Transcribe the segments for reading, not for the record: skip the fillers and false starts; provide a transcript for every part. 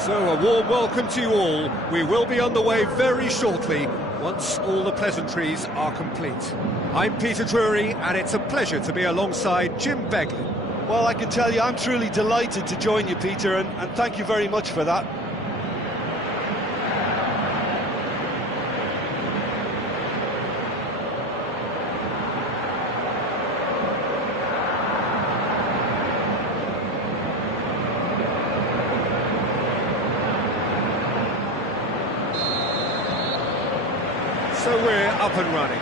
So a warm welcome to you all. We will be on the way very shortly, once all the pleasantries are complete. I'm Peter Drury, and it's a pleasure to be alongside Jim Beglin. Well, I can tell you I'm truly delighted to join you, Peter, and thank you very much for that. So we're up and running.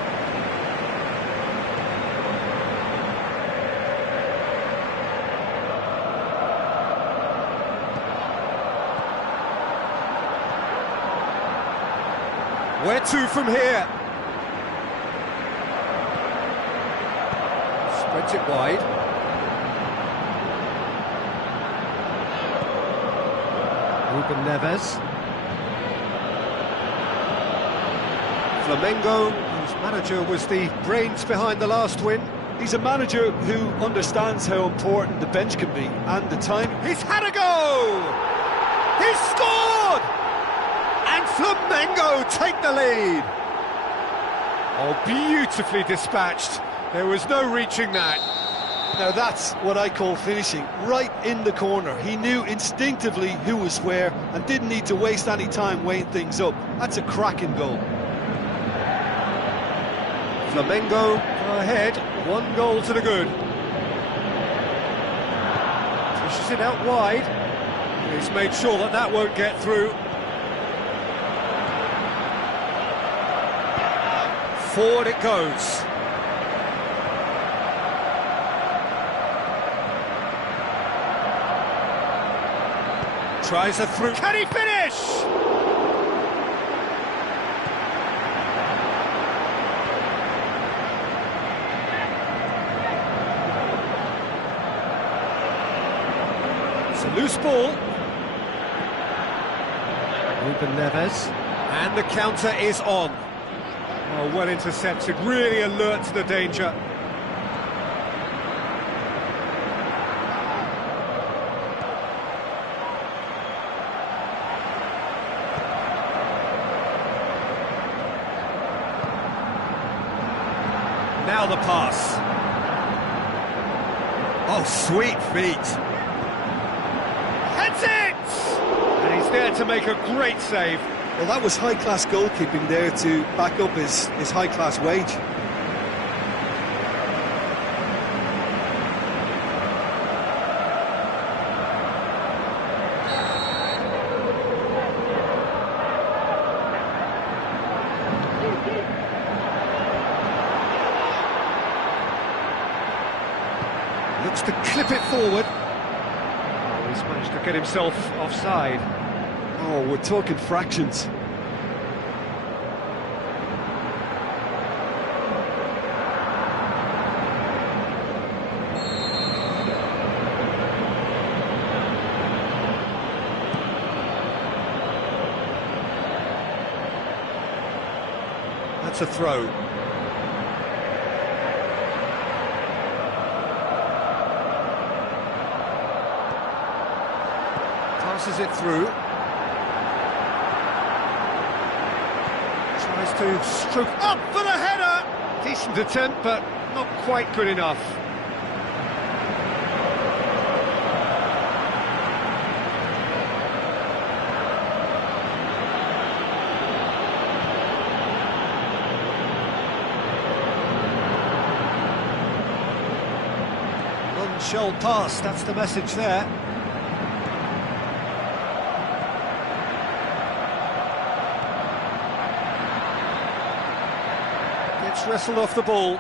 Where to from here? Spreads it wide. Ruben Neves. Flamengo, whose manager was the brains behind the last win. He's a manager who understands how important the bench can be and the time. He's had a go! He's scored! And Flamengo take the lead. Oh, beautifully dispatched. There was no reaching that. Now that's what I call finishing, right in the corner. He knew instinctively who was where and didn't need to waste any time weighing things up. That's a cracking goal. Flamengo ahead, 1 goal to the good. Pushes it out wide. He's made sure that that won't get through. Forward it goes. Tries a through. Can he finish? It's a loose ball. Ruben Neves. And the counter is on. Oh, well intercepted, really alert to the danger. Now the pass. Oh, sweet feet. Heads it! And he's there to make a great save. Well, that was high-class goalkeeping there to back up his high-class wage. Looks to clip it forward. Oh, he's managed to get himself offside. Oh, we're talking fractions. That's a throw. Passes it through. Tries to stroke up for the header! Decent attempt, but not quite good enough. None shall pass, that's the message there. Gets wrestled off the ball.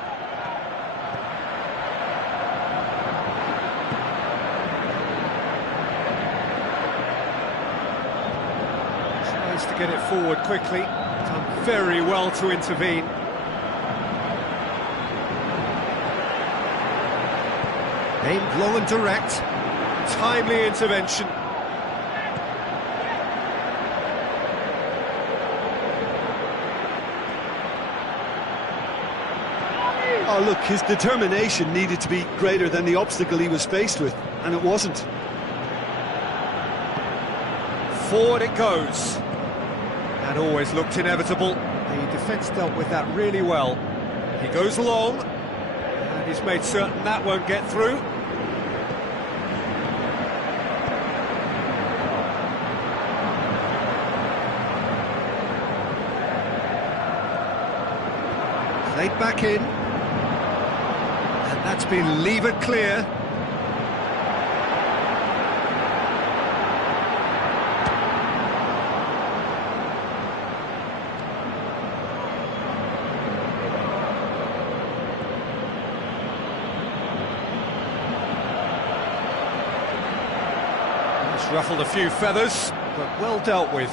Tries to get it forward quickly. Done very well to intervene. Aimed long and direct. Timely intervention. Oh, look, his determination needed to be greater than the obstacle he was faced with, and it wasn't. Forward it goes. That always looked inevitable. The defence dealt with that really well. He goes long, and he's made certain that won't get through. Played back in, and that's been levered clear. It's ruffled a few feathers, but well dealt with.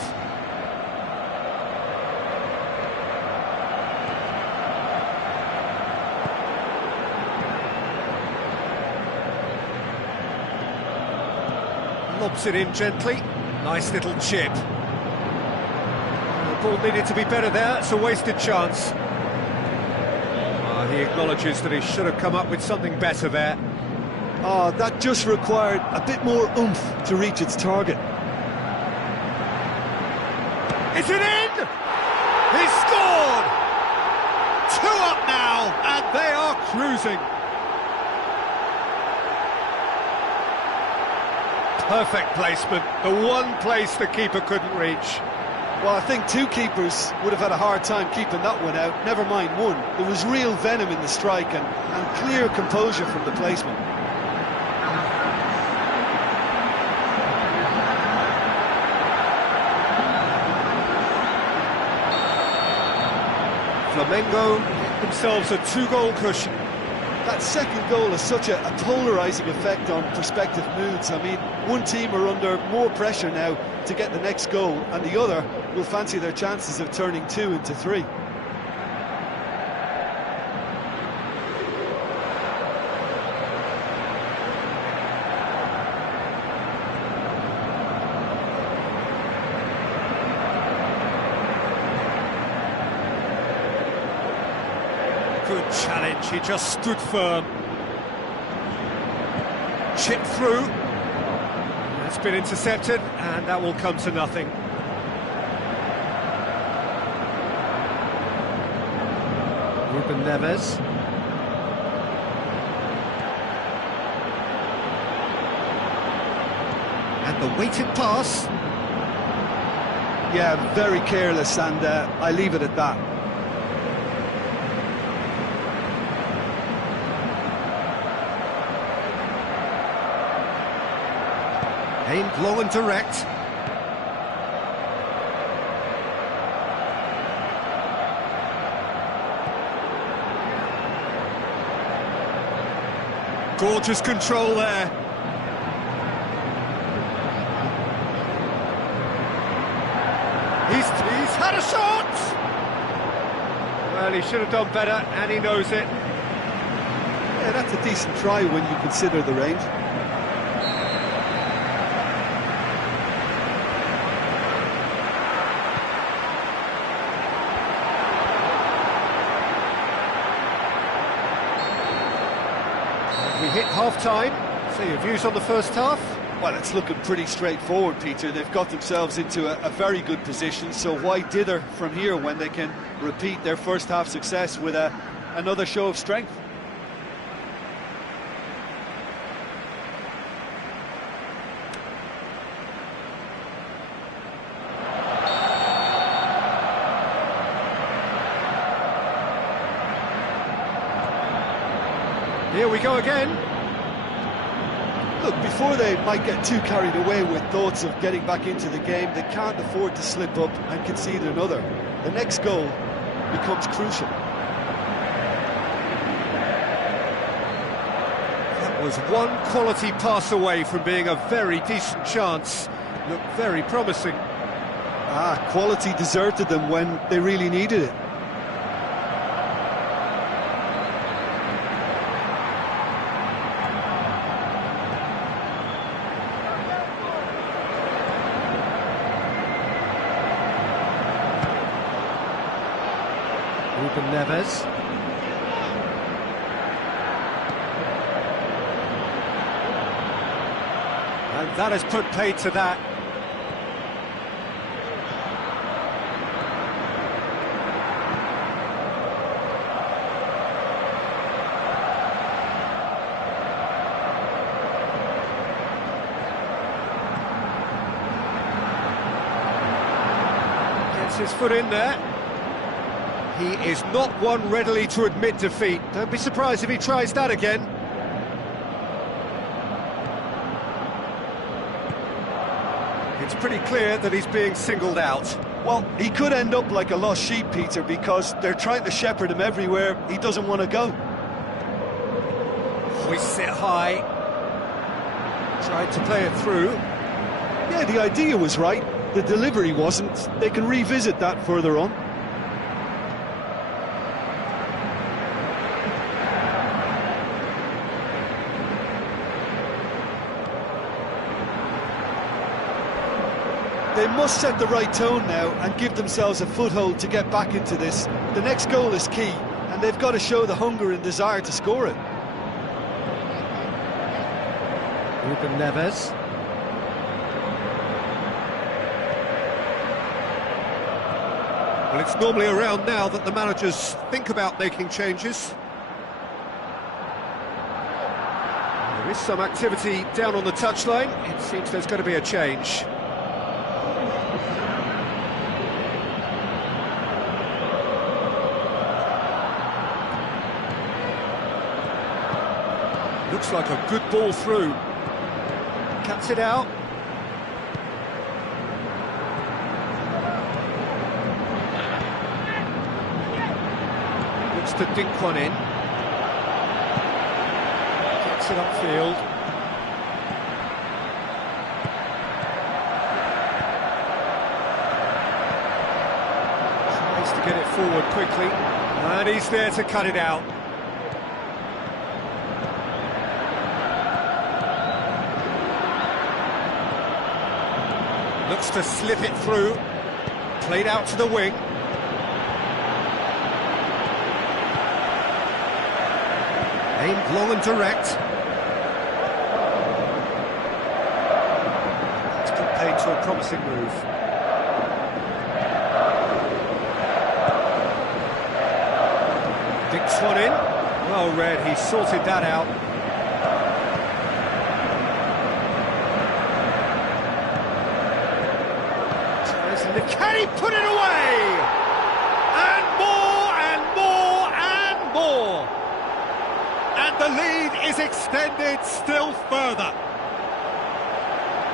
Lobs it in gently. Nice little chip. The ball needed to be better there. It's a wasted chance. He acknowledges that he should have come up with something better there. Oh, that just required a bit more oomph to reach its target. Is it in? He scored! 2 up now, and they are cruising. Perfect placement, the one place the keeper couldn't reach. Well, I think 2 keepers would have had a hard time keeping that one out, never mind 1. There was real venom in the strike and clear composure from the placement. Flamengo get themselves a 2-goal cushion. That second goal has such a polarising effect on prospective moods. I mean, one team are under more pressure now to get the next goal, and the other will fancy their chances of turning 2 into 3. Good challenge, he just stood firm. Chip through. That's been intercepted, and that will come to nothing. Ruben Neves. And the weighted pass. Yeah, very careless, and I leave it at that. Aimed low and direct. Gorgeous control there. He's had a shot! Well, he should have done better, and he knows it. Yeah, that's a decent try when you consider the range. We hit half-time. So your views on the first half? Well, it's looking pretty straightforward, Peter. They've got themselves into a very good position, so why dither from here when they can repeat their first half success with another show of strength? Here we go again. Look, before they might get too carried away with thoughts of getting back into the game, they can't afford to slip up and concede another. The next goal becomes crucial. That was one quality pass away from being a very decent chance. Looked very promising. Quality deserted them when they really needed it. Ruben Neves. And that has put paid to that. Gets his foot in there. He is not one readily to admit defeat. Don't be surprised if he tries that again. It's pretty clear that he's being singled out. Well, he could end up like a lost sheep, Peter, because they're trying to shepherd him everywhere he doesn't want to go. Hoists it high. Tried to play it through. Yeah, the idea was right. The delivery wasn't. They can revisit that further on. They must set the right tone now and give themselves a foothold to get back into this. The next goal is key, and they've got to show the hunger and desire to score it. Ruben Neves. Well, it's normally around now that the managers think about making changes. There is some activity down on the touchline. It seems there's going to be a change. Looks like a good ball through. Cuts it out. Looks to dink one in. Gets it upfield. Tries to get it forward quickly. And he's there to cut it out. Looks to slip it through. Played out to the wing. Aimed long and direct. It's played to a promising move. Dinks one in. Well read, he sorted that out. Can he put it away? And more, and more, and more. And the lead is extended still further.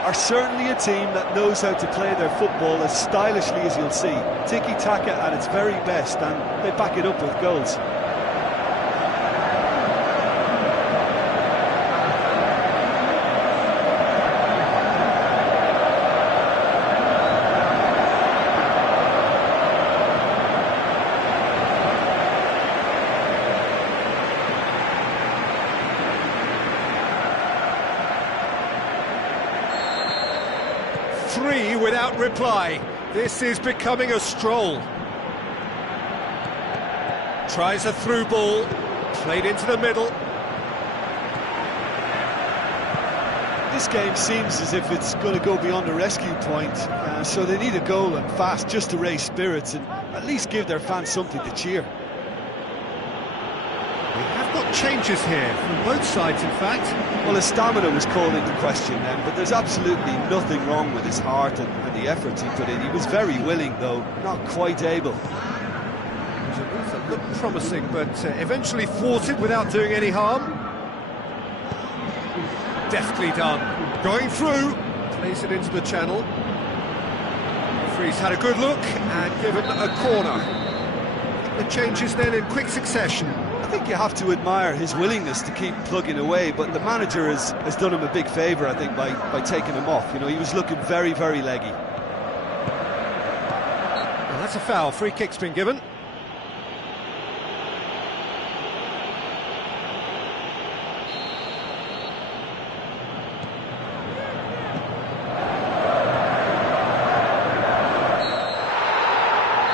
Are certainly a team that knows how to play their football as stylishly as you'll see. Tiki-taka at its very best, and they back it up with goals. Three without reply. This is becoming a stroll. Tries a through ball, played into the middle. This game seems as if it's going to go beyond a rescue point, so they need a goal and fast just to raise spirits and at least give their fans something to cheer. We have got changes here from both sides, in fact. Well, his stamina was called into question then, but there's absolutely nothing wrong with his heart and the efforts he put in. He was very willing, though, not quite able. It was a move that looked promising, but eventually thwarted without doing any harm. Deftly done. Going through, plays it into the channel. Referee's had a good look and given a corner. The changes then in quick succession. I think you have to admire his willingness to keep plugging away, but the manager has done him a big favour, I think, by taking him off. You know, he was looking very, very leggy. Well, that's a foul. Free kick's been given.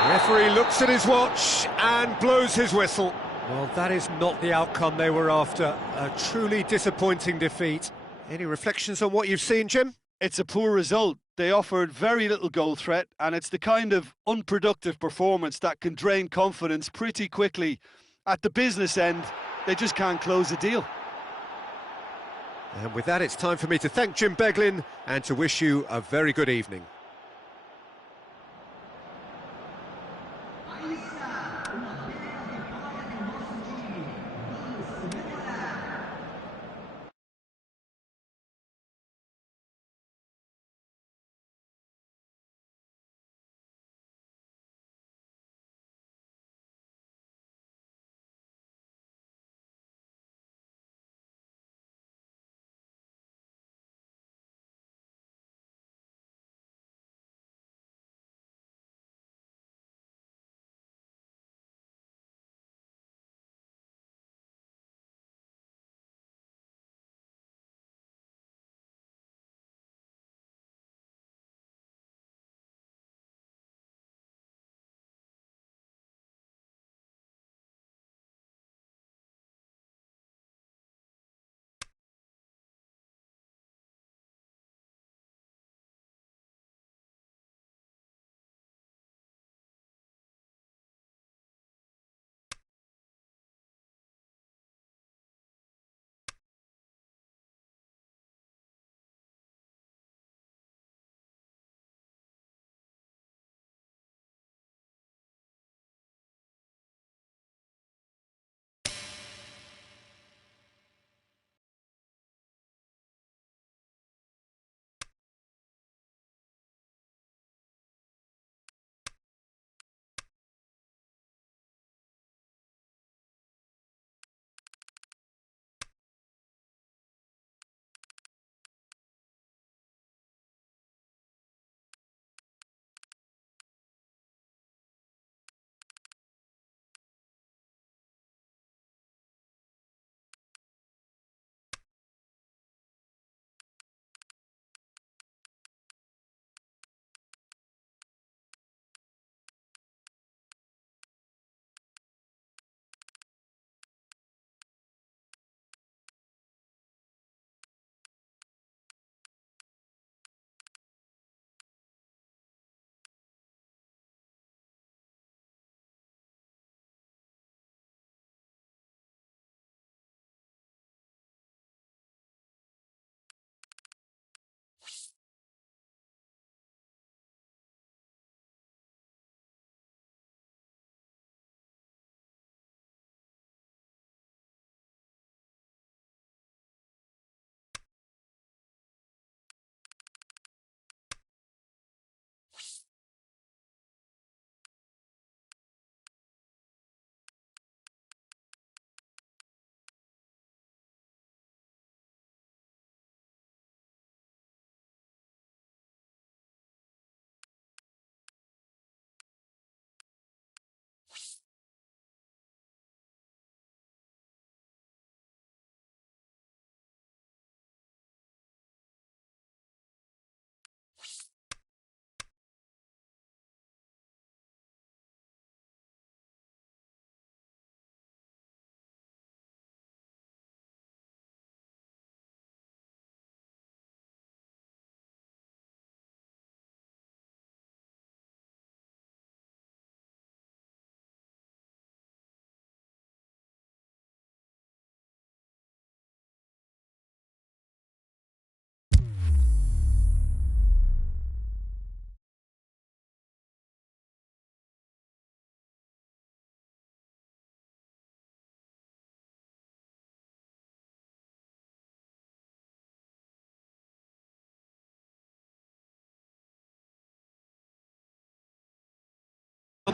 Referee looks at his watch and blows his whistle. Well, that is not the outcome they were after. A truly disappointing defeat. Any reflections on what you've seen, Jim? It's a poor result. They offered very little goal threat, and it's the kind of unproductive performance that can drain confidence pretty quickly. At the business end, they just can't close the deal. And with that, it's time for me to thank Jim Beglin and to wish you a very good evening.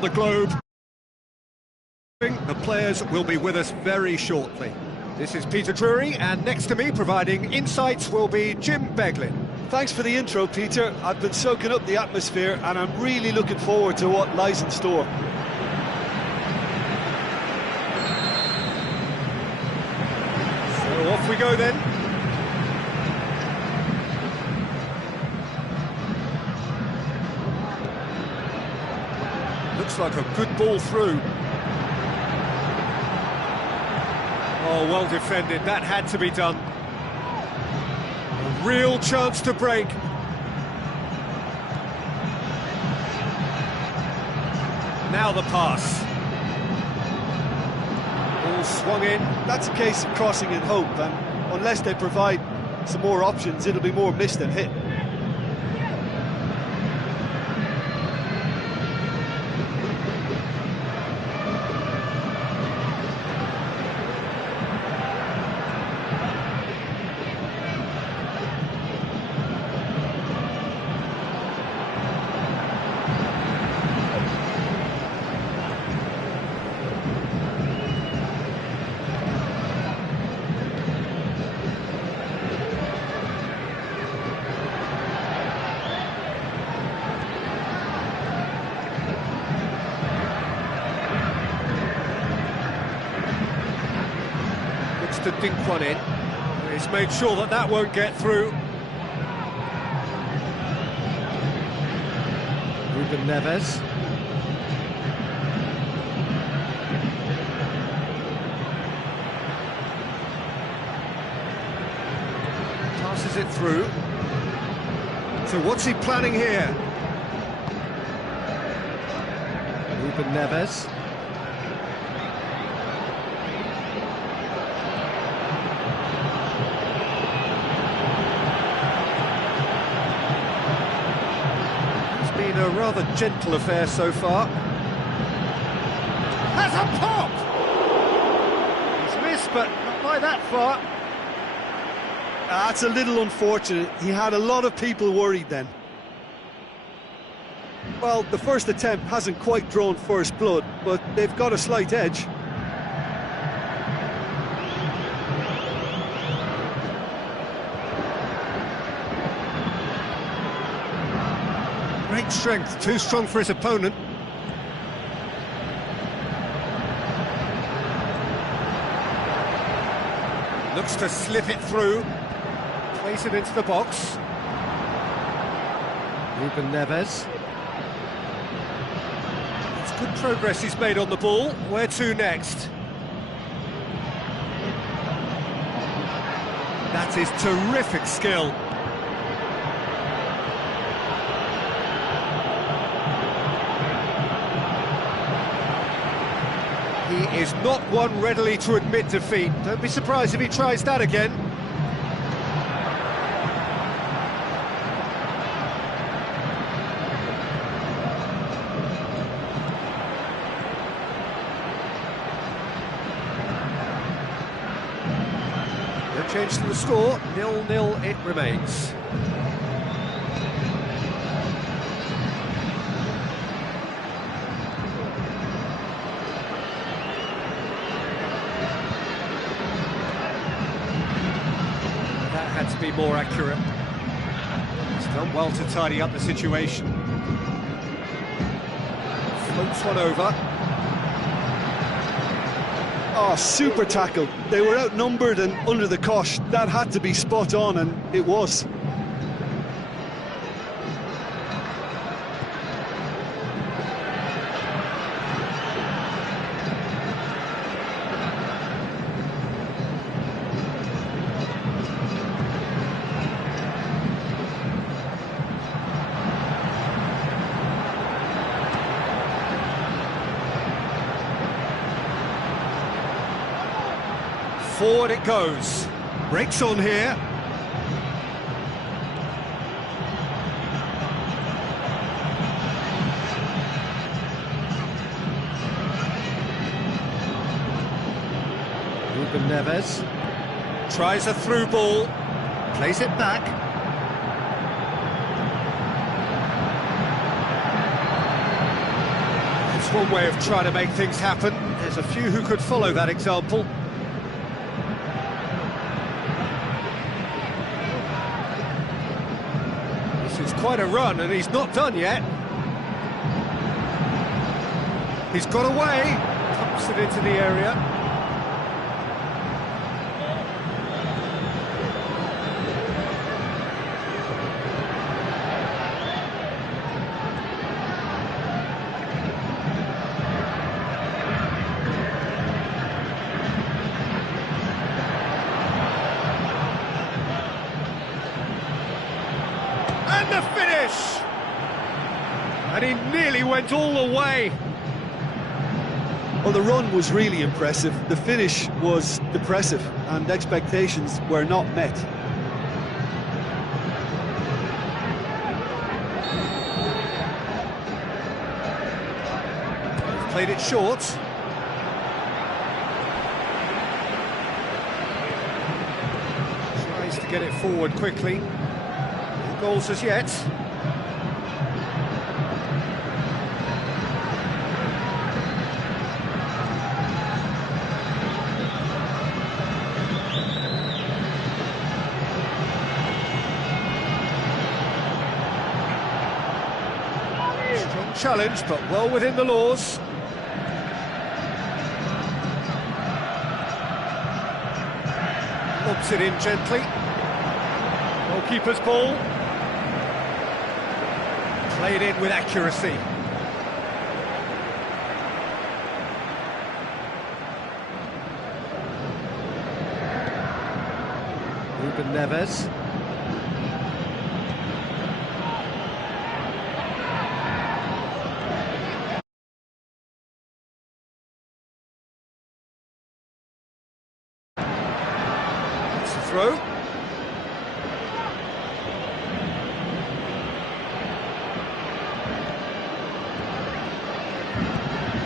the globe. The players will be with us very shortly. This is Peter Drury, and next to me providing insights will be Jim Beglin. Thanks for the intro, Peter. I've been soaking up the atmosphere and I'm really looking forward to what lies in store. So off we go then. Looks like a good ball through. Oh, well defended, that had to be done. A real chance to break. Now the pass. All swung in. That's a case of crossing in hope, and unless they provide some more options, it'll be more missed than hit. To dink one in. He's made sure that that won't get through. Ruben Neves. Passes it through. So what's he planning here? Ruben Neves. A rather gentle affair so far. Has a pop! He's missed, but not by that far. That's a little unfortunate. He had a lot of people worried then. Well, the first attempt hasn't quite drawn first blood, but they've got a slight edge. Great strength, too strong for his opponent. Looks to slip it through. Plays it into the box. Ruben Neves. It's good progress he's made on the ball. Where to next? That is terrific skill. He is not one readily to admit defeat. Don't be surprised if he tries that again. No change to the score, 0-0 it remains. Had to be more accurate. He's done well to tidy up the situation. Floats one over. Oh, super tackle. They were outnumbered and under the cosh. That had to be spot on, and it was. Forward it goes. Breaks on here. Ruben Neves tries a through ball, plays it back. It's one way of trying to make things happen. There's a few who could follow that example. This is quite a run, and he's not done yet. He's got away, pumps it into the area. And the finish! And he nearly went all the way. Well, the run was really impressive. The finish was depressive, and expectations were not met. Played it short. Tries to get it forward quickly. No goals as yet. Strong challenge, but well within the laws. Lobs it in gently. Goalkeeper's ball. Played in with accuracy. Ruben Neves. That's the throw.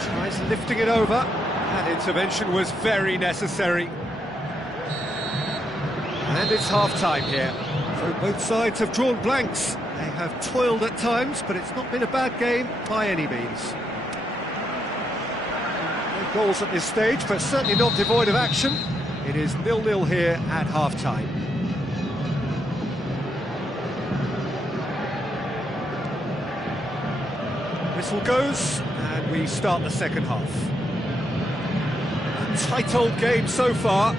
Tries lifting it over. That intervention was very necessary. And it's half-time here. So both sides have drawn blanks. They have toiled at times, but it's not been a bad game by any means. No goals at this stage, but certainly not devoid of action. It is 0-0 here at half-time. Whistle goes, and we start the second half. A tight old game so far.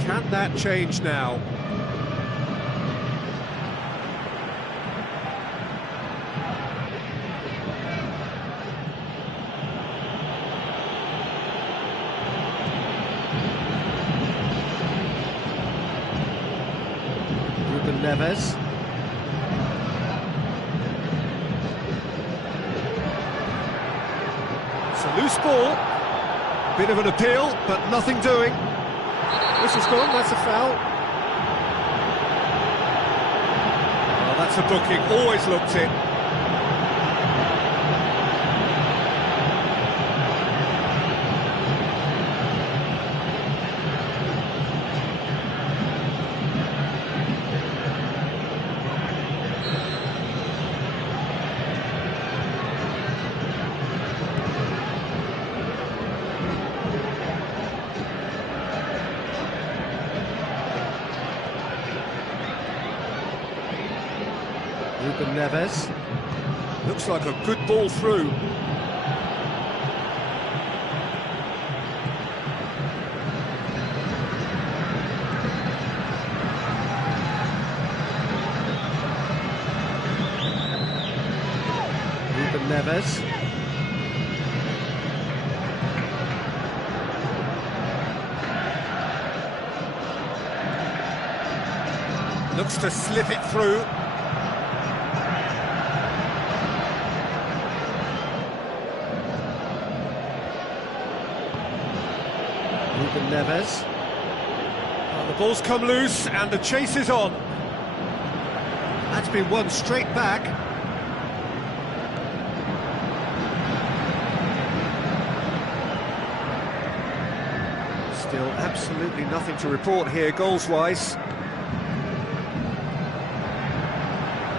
Can that change now? Ruben Neves. It's a loose ball. Bit of an appeal, but nothing doing. Whistle's gone, that's a foul. Oh, that's a booking, always looked it. Ruben Neves. Looks like a good ball through. Ruben Neves. Looks to slip it through. Ruben Neves. Well, the ball's come loose and the chase is on. That's been won straight back. Still absolutely nothing to report here goals-wise.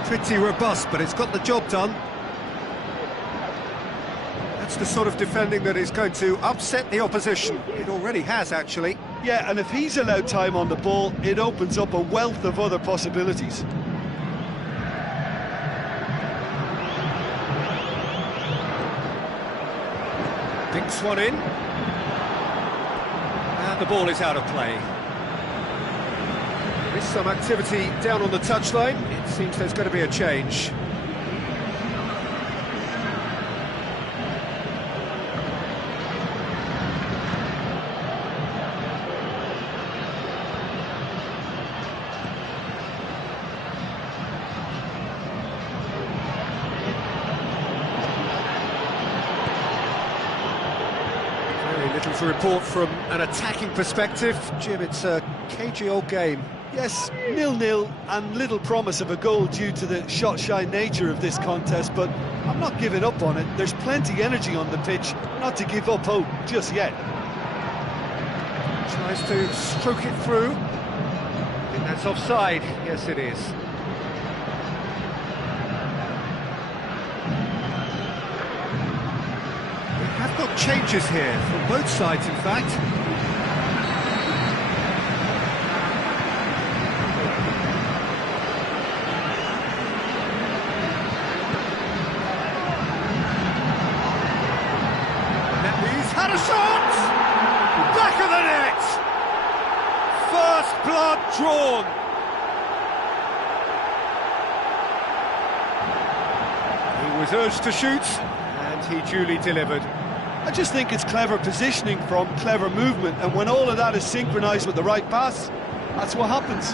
Pretty robust, but it's got the job done. That's the sort of defending that is going to upset the opposition. It already has, actually. Yeah, and if he's allowed time on the ball, it opens up a wealth of other possibilities. Dinks one in. And the ball is out of play. There is some activity down on the touchline. It seems there's going to be a change. Little to report from an attacking perspective. Jim, it's a cagey old game. Yes, 0-0 and little promise of a goal due to the shot-shy nature of this contest, but I'm not giving up on it. There's plenty energy on the pitch, not to give up hope just yet. Tries to stroke it through. I think that's offside. Yes, it is. Have got changes here from both sides, in fact. He's had a shot! Back of the net! First blood drawn. He was urged to shoot, and he duly delivered. I just think it's clever positioning from clever movement, and when all of that is synchronised with the right pass, that's what happens.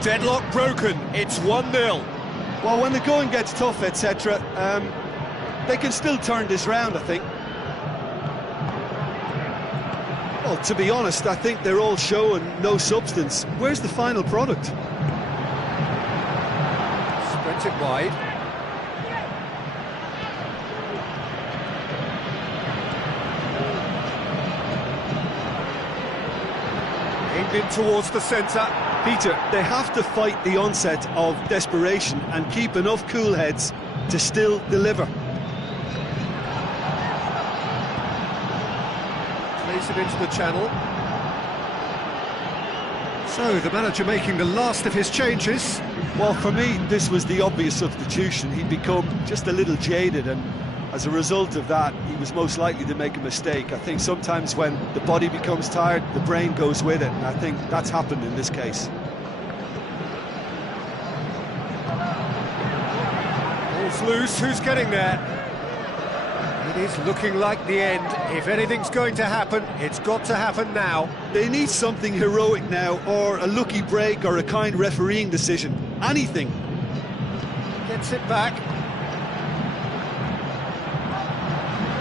Deadlock broken, it's 1-0. Well, when the going gets tough, etc., they can still turn this round, I think. Well, to be honest, I think they're all show and no substance. Where's the final product? Spreads it wide. Aimed in towards the centre. Peter, they have to fight the onset of desperation and keep enough cool heads to still deliver. Plays it into the channel. So, the manager making the last of his changes. Well, for me, this was the obvious substitution. He'd become just a little jaded, and as a result of that, he was most likely to make a mistake. I think sometimes when the body becomes tired, the brain goes with it, and I think that's happened in this case. Ball's loose, who's getting there? It is looking like the end. If anything's going to happen, it's got to happen now. They need something heroic now, or a lucky break, or a kind refereeing decision. Anything. Gets it back.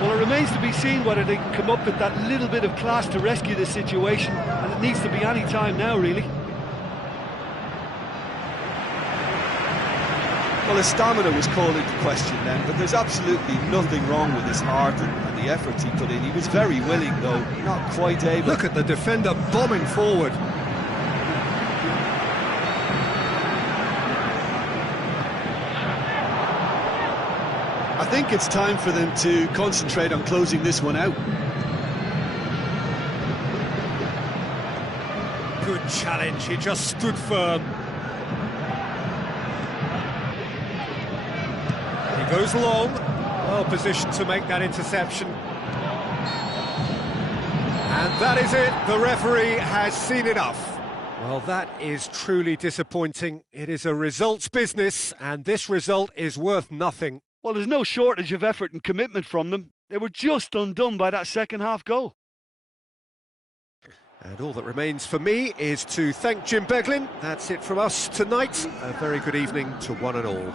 Well, it remains to be seen whether they can come up with that little bit of class to rescue this situation, and it needs to be any time now, really. Well, his stamina was called into question then, but there's absolutely nothing wrong with his heart and the efforts he put in. He was very willing, though, not quite able. Look at the defender bombing forward. I think it's time for them to concentrate on closing this one out. Good challenge, he just stood firm. He goes long, well positioned to make that interception. And that is it, the referee has seen enough. Well, that is truly disappointing. It is a results business, and this result is worth nothing. Well, there's no shortage of effort and commitment from them. They were just undone by that second-half goal. And all that remains for me is to thank Jim Beglin. That's it from us tonight. A very good evening to one and all.